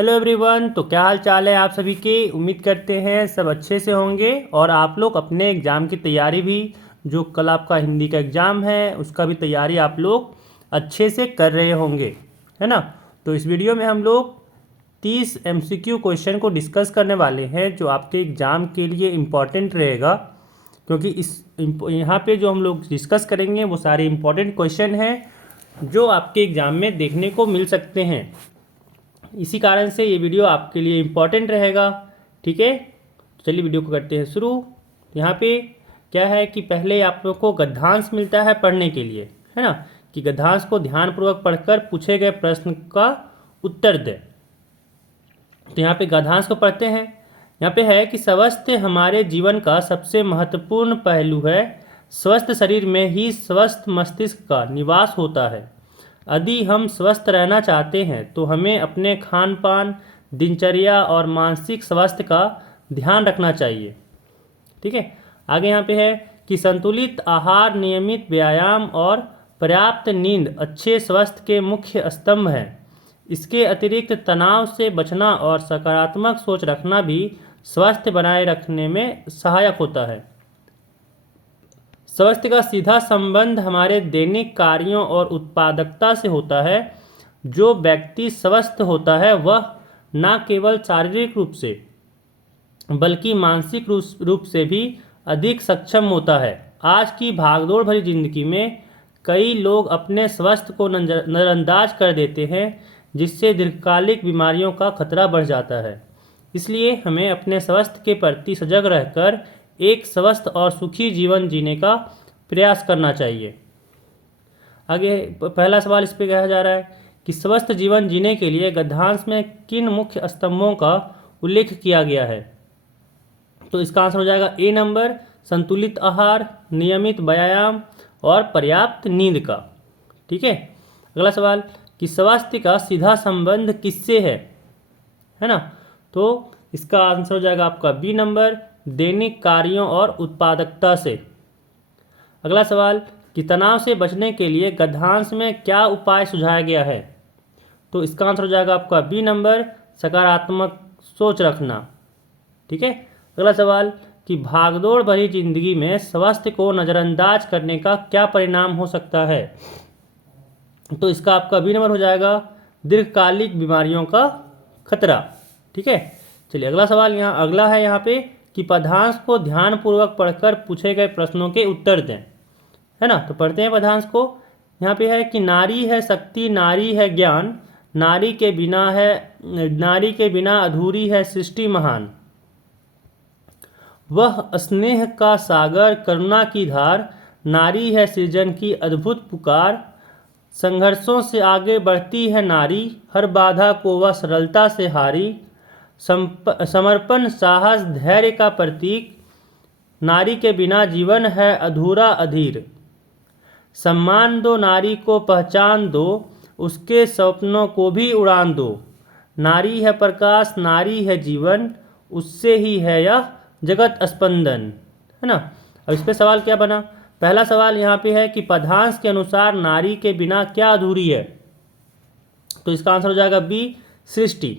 Hello everyone. तो क्या हाल चाल है आप सभी के। उम्मीद करते हैं सब अच्छे से होंगे और आप लोग अपने एग्ज़ाम की तैयारी भी, जो कल आपका हिंदी का एग्ज़ाम है उसका भी तैयारी आप लोग अच्छे से कर रहे होंगे, है ना। तो इस वीडियो में हम लोग 30 MCQ क्वेश्चन को डिस्कस करने वाले हैं जो आपके एग्ज़ाम के लिए इम्पॉर्टेंट रहेगा, क्योंकि यहाँ पे जो हम लोग डिस्कस करेंगे वो सारे इम्पॉर्टेंट क्वेश्चन हैं जो आपके एग्ज़ाम में देखने को मिल सकते हैं। इसी कारण से ये वीडियो आपके लिए इम्पॉर्टेंट रहेगा, ठीक है। तो चलिए वीडियो को करते हैं शुरू। यहाँ पे क्या है कि पहले आप लोग को गद्यांश मिलता है पढ़ने के लिए, है ना, कि गद्यांश को ध्यानपूर्वक पढ़कर पूछे गए प्रश्न का उत्तर दें। तो यहाँ पे गद्यांश को पढ़ते हैं। यहाँ पे है कि स्वास्थ्य हमारे जीवन का सबसे महत्वपूर्ण पहलू है। स्वस्थ शरीर में ही स्वस्थ मस्तिष्क का निवास होता है। यदि हम स्वस्थ रहना चाहते हैं तो हमें अपने खान पान, दिनचर्या और मानसिक स्वास्थ्य का ध्यान रखना चाहिए, ठीक है। आगे यहाँ पे है कि संतुलित आहार, नियमित व्यायाम और पर्याप्त नींद अच्छे स्वास्थ्य के मुख्य स्तंभ हैं। इसके अतिरिक्त तनाव से बचना और सकारात्मक सोच रखना भी स्वास्थ्य बनाए रखने में सहायक होता है। स्वास्थ्य का सीधा संबंध हमारे दैनिक कार्यों और उत्पादकता से होता है। जो व्यक्ति स्वस्थ होता है वह न केवल शारीरिक रूप से बल्कि मानसिक रूप से भी अधिक सक्षम होता है। आज की भागदौड़ भरी जिंदगी में कई लोग अपने स्वास्थ्य को नज़रअंदाज कर देते हैं, जिससे दीर्घकालिक बीमारियों का खतरा बढ़ जाता है। इसलिए हमें अपने स्वास्थ्य के प्रति सजग रहकर एक स्वस्थ और सुखी जीवन जीने का प्रयास करना चाहिए। आगे पहला सवाल इस पे कहा जा रहा है कि स्वस्थ जीवन जीने के लिए गद्यांश में किन मुख्य स्तंभों का उल्लेख किया गया है। तो इसका आंसर हो जाएगा ए नंबर, संतुलित आहार, नियमित व्यायाम और पर्याप्त नींद का, ठीक है। अगला सवाल कि स्वास्थ्य का सीधा संबंध किससे है ना। तो इसका आंसर हो जाएगा आपका बी नंबर, दैनिक कार्यों और उत्पादकता से। अगला सवाल कि तनाव से बचने के लिए गद्यांश में क्या उपाय सुझाया गया है। तो इसका आंसर हो जाएगा आपका बी नंबर, सकारात्मक सोच रखना, ठीक है। अगला सवाल कि भागदौड़ भरी जिंदगी में स्वास्थ्य को नज़रअंदाज करने का क्या परिणाम हो सकता है। तो इसका आपका बी नंबर हो जाएगा, दीर्घकालिक बीमारियों का खतरा, ठीक है। चलिए अगला सवाल अगला है यहाँ पे कि पदांश को ध्यानपूर्वक पढ़कर पूछे गए प्रश्नों के उत्तर दें, है ना। तो पढ़ते हैं पदांश को। यहाँ पे है कि नारी है शक्ति, नारी है ज्ञान, नारी के बिना अधूरी है सृष्टि महान। वह स्नेह का सागर, करुणा की धार, नारी है सृजन की अद्भुत पुकार। संघर्षों से आगे बढ़ती है नारी, हर बाधा को वह सरलता से हारी। समर्पण, साहस, धैर्य का प्रतीक, नारी के बिना जीवन है अधूरा अधीर। सम्मान दो नारी को, पहचान दो, उसके सपनों को भी उड़ान दो। नारी है प्रकाश, नारी है जीवन, उससे ही है यह जगत स्पंदन, है ना। अब इस पे सवाल क्या बना। पहला सवाल यहाँ पे है कि पदांश के अनुसार नारी के बिना क्या अधूरी है। तो इसका आंसर हो जाएगा बी, सृष्टि,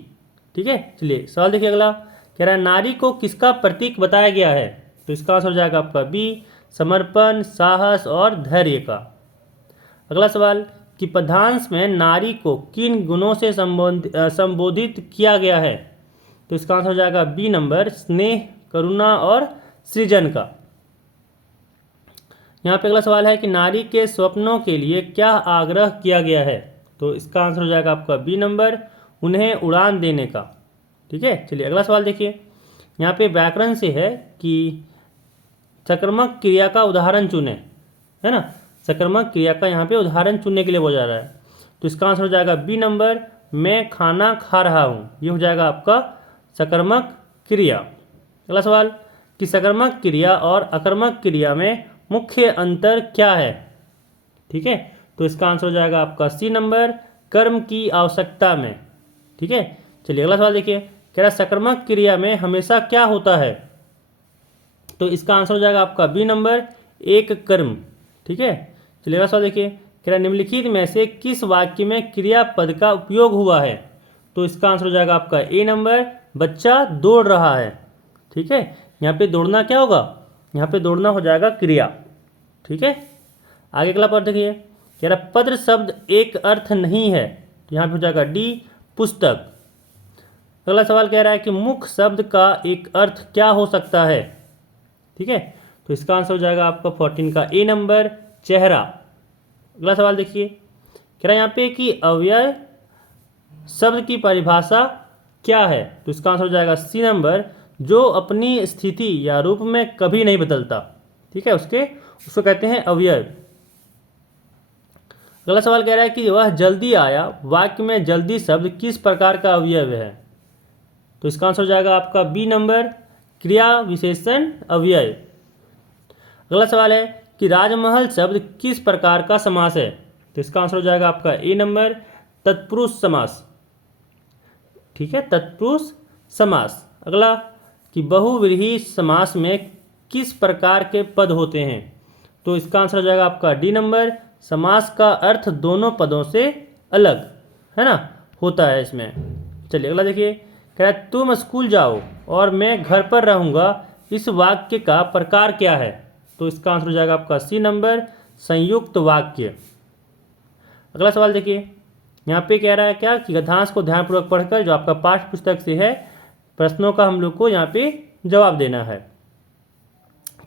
ठीक है। चलिए सवाल देखिए अगला, कह रहा है नारी को किसका प्रतीक बताया गया है। तो इसका आंसर हो जाएगा आपका बी, समर्पण, साहस और धैर्य का। अगला सवाल कि पदांश में नारी को किन गुणों से संबोधित किया गया है। तो इसका आंसर हो जाएगा बी नंबर, स्नेह, करुणा और सृजन का। यहाँ पे अगला सवाल है कि नारी के स्वप्नों के लिए क्या आग्रह किया गया है। तो इसका आंसर हो जाएगा आपका बी नंबर, उन्हें उड़ान देने का, ठीक है। चलिए अगला सवाल देखिए। यहाँ पे व्याकरण से है कि सकर्मक क्रिया का उदाहरण चुनें, है ना। सकर्मक क्रिया का यहाँ पे उदाहरण चुनने के लिए बोला जा रहा है। तो इसका आंसर हो जाएगा बी नंबर, मैं खाना खा रहा हूँ। ये हो जाएगा आपका सकर्मक क्रिया। अगला सवाल कि सकर्मक क्रिया और अकर्मक क्रिया में मुख्य अंतर क्या है, ठीक है। तो इसका आंसर हो जाएगा आपका सी नंबर, कर्म की आवश्यकता में, ठीक है। चलिए अगला सवाल देखिए, कह रहा सकर्मक क्रिया में हमेशा क्या होता है। तो इसका आंसर हो जाएगा आपका बी नंबर, एक कर्म, ठीक है। चलिए अगला सवाल देखिए, कह रहा निम्नलिखित में से किस वाक्य में क्रियापद का उपयोग हुआ है। तो इसका आंसर हो जाएगा आपका ए नंबर, बच्चा दौड़ रहा है। ठीक है, यहाँ पे दौड़ना क्या होगा, यहाँ पे दौड़ना हो जाएगा क्रिया। ठीक है, आगे अगला पद देखिए, कह रहा पत्र शब्द एक अर्थ नहीं है, तो यहाँ पे हो जाएगा डी पुस्तक। अगला सवाल कह रहा है कि मुख शब्द का एक अर्थ क्या हो सकता है। ठीक है, तो इसका आंसर हो जाएगा आपका 14 का ए नंबर, चेहरा। अगला सवाल देखिए, कह रहा है यहाँ पे कि अव्यय शब्द की परिभाषा क्या है, तो इसका आंसर हो जाएगा सी नंबर, जो अपनी स्थिति या रूप में कभी नहीं बदलता। ठीक है, उसको कहते हैं अव्यय। अगला सवाल कह रहा है कि वह जल्दी आया, वाक्य में जल्दी शब्द किस प्रकार का अवयव है, तो इसका आंसर हो जाएगा आपका बी नंबर, क्रिया विशेषण अव्यय। अगला सवाल है कि राजमहल शब्द किस प्रकार का समास है, तो इसका आंसर हो जाएगा आपका ए नंबर, तत्पुरुष समास। ठीक है, तत्पुरुष समास। अगला कि बहुव्रीहि समास में किस प्रकार के पद होते हैं, तो इसका आंसर हो जाएगा आपका डी नंबर, समास का अर्थ दोनों पदों से अलग है ना होता है इसमें। चलिए अगला देखिए, कह रहा है तुम स्कूल जाओ और मैं घर पर रहूँगा, इस वाक्य का प्रकार क्या है, तो इसका आंसर हो जाएगा आपका सी नंबर, संयुक्त वाक्य। अगला सवाल देखिए, यहाँ पे कह रहा है क्या कि गद्यांश को ध्यानपूर्वक पढ़कर जो आपका पाठ्य पुस्तक से है प्रश्नों का हम लोग को यहाँ पे जवाब देना है।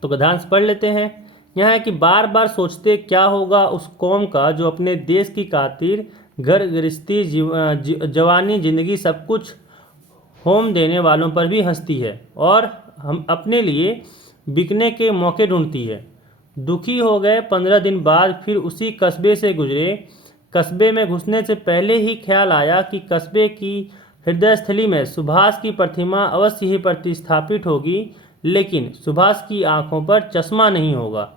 तो गद्यांश पढ़ लेते हैं। यहाँ है कि बार बार सोचते क्या होगा उस कौम का जो अपने देश की खातिर घर गृहस्थी जवानी जिंदगी सब कुछ होम देने वालों पर भी हंसती है और हम अपने लिए बिकने के मौके ढूंढती है। दुखी हो गए 15 दिन बाद फिर उसी कस्बे से गुजरे, कस्बे में घुसने से पहले ही ख्याल आया कि कस्बे की हृदयस्थली में सुभाष की प्रतिमा अवश्य ही प्रतिस्थापित होगी, लेकिन सुभाष की आंखों पर चश्मा नहीं होगा,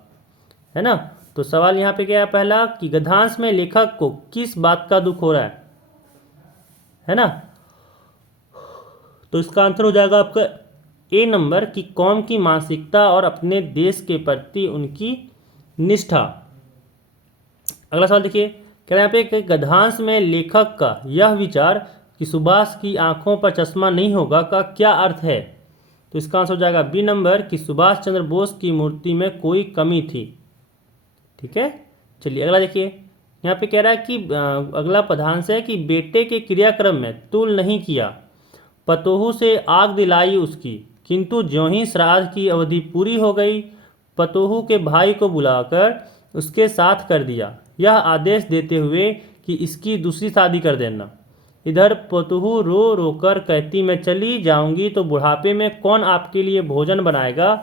है ना। तो सवाल यहाँ पे क्या है, पहला कि गद्यांश में लेखक को किस बात का दुख हो रहा है ना। तो इसका आंसर हो जाएगा आपका ए नंबर की कौम की मानसिकता और अपने देश के प्रति उनकी निष्ठा। अगला सवाल देखिए, कह रहे हैं यहाँ पे गद्यांश में लेखक का यह विचार कि सुभाष की आंखों पर चश्मा नहीं होगा का क्या अर्थ है, तो इसका आंसर हो जाएगा बी नंबर कि सुभाष चंद्र बोस की मूर्ति में कोई कमी थी। ठीक है, चलिए अगला देखिए, यहाँ पे कह रहा है कि अगला पदांश है कि बेटे के क्रियाक्रम में तुल नहीं किया, पतोहू से आग दिलाई उसकी, किंतु ज्यों ही श्राद्ध की अवधि पूरी हो गई पतोहू के भाई को बुलाकर उसके साथ कर दिया, यह आदेश देते हुए कि इसकी दूसरी शादी कर देना। इधर पतोहू रो रो कर कहती मैं चली जाऊंगी तो बुढ़ापे में कौन आपके लिए भोजन बनाएगा,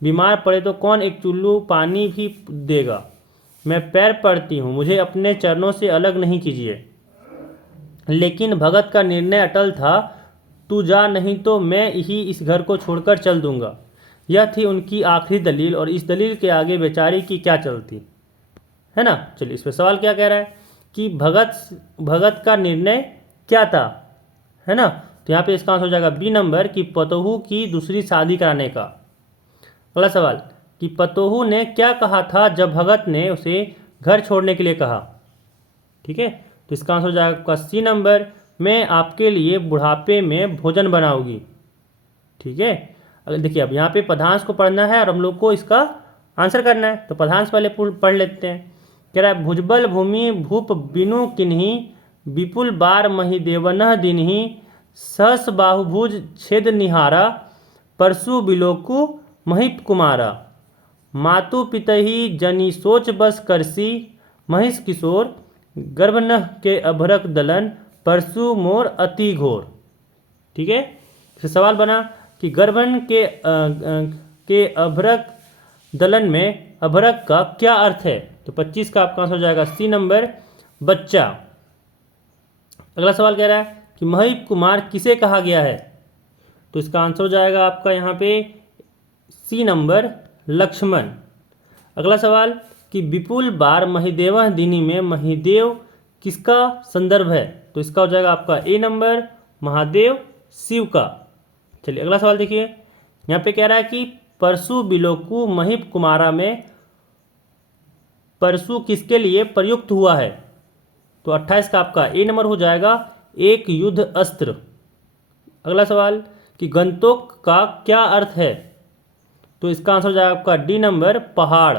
बीमार पड़े तो कौन एक चुल्लू पानी भी देगा, मैं पैर पड़ती हूँ मुझे अपने चरणों से अलग नहीं कीजिए। लेकिन भगत का निर्णय अटल था, तू जा नहीं तो मैं ही इस घर को छोड़कर चल दूंगा। यह थी उनकी आखिरी दलील और इस दलील के आगे बेचारी की क्या चलती, है ना। चलिए इस पर सवाल क्या कह रहा है कि भगत का निर्णय क्या था, है ना। तो यहाँ पे इसका आंसर हो जाएगा बी नंबर कि पतोहू की दूसरी शादी कराने का। अगला सवाल कि पतोहू ने क्या कहा था जब भगत ने उसे घर छोड़ने के लिए कहा। ठीक है, तो इसका आंसर हो जाएगा आपका सी नंबर, मैं आपके लिए बुढ़ापे में भोजन बनाऊंगी। ठीक है, अगर देखिए अब यहाँ पे पदांश को पढ़ना है और हम लोग को इसका आंसर करना है, तो पदांश पहले पढ़ लेते हैं। कह रहा है भुजबल भूमि भूप बिनु किन्हीं, विपुल बार महिदेवनः दिनहि, सहस बाहुभुज छेद निहारा, परशु बिलोकु महिप कुमारा, मातु पितहि जनी सोच बस करसी, महिष किशोर गर्भनह के अभरक दलन, परशु मोर अति घोर। ठीक है, फिर सवाल बना कि गर्भन के अभरक दलन में अभरक का क्या अर्थ है, तो 25 का आपका आंसर हो जाएगा सी नंबर, बच्चा। अगला सवाल कह रहा है कि महिप कुमार किसे कहा गया है, तो इसका आंसर हो जाएगा आपका यहाँ पे सी नंबर, लक्ष्मण। अगला सवाल कि विपुल बार महिदेव दिनी में महिदेव किसका संदर्भ है, तो इसका हो जाएगा आपका ए नंबर, महादेव शिव का। चलिए अगला सवाल देखिए, यहाँ पे कह रहा है कि परशु बिलोकु महिप कुमारा में परशु किसके लिए प्रयुक्त हुआ है, तो 28 का आपका ए नंबर हो जाएगा, एक युद्ध अस्त्र। अगला सवाल कि गंतोक का क्या अर्थ है? तो इसका आंसर हो जाएगा आपका डी नंबर, पहाड़।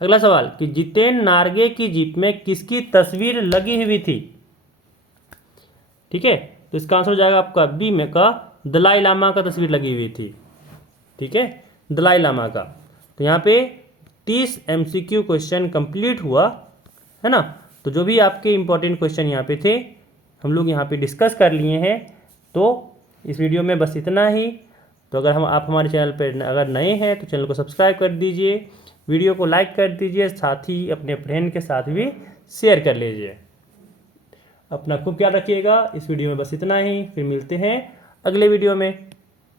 अगला सवाल कि जितेन नारगे की जीप में किसकी तस्वीर लगी हुई थी? ठीक है, तो इसका आंसर हो जाएगा आपका बी में का, दलाई लामा का तस्वीर लगी हुई थी। ठीक है, दलाई लामा का। तो यहाँ पे 30 MCQ क्वेश्चन कंप्लीट हुआ है ना। तो जो भी आपके इंपॉर्टेंट क्वेश्चन यहाँ पे थे हम लोग यहाँ पे डिस्कस कर लिए हैं। तो इस वीडियो में बस इतना ही। तो अगर आप हमारे चैनल पर अगर नए हैं तो चैनल को सब्सक्राइब कर दीजिए, वीडियो को लाइक कर दीजिए, साथ ही अपने फ्रेंड के साथ भी शेयर कर लीजिए। अपना खूब ख्याल रखिएगा। इस वीडियो में बस इतना ही, फिर मिलते हैं अगले वीडियो में।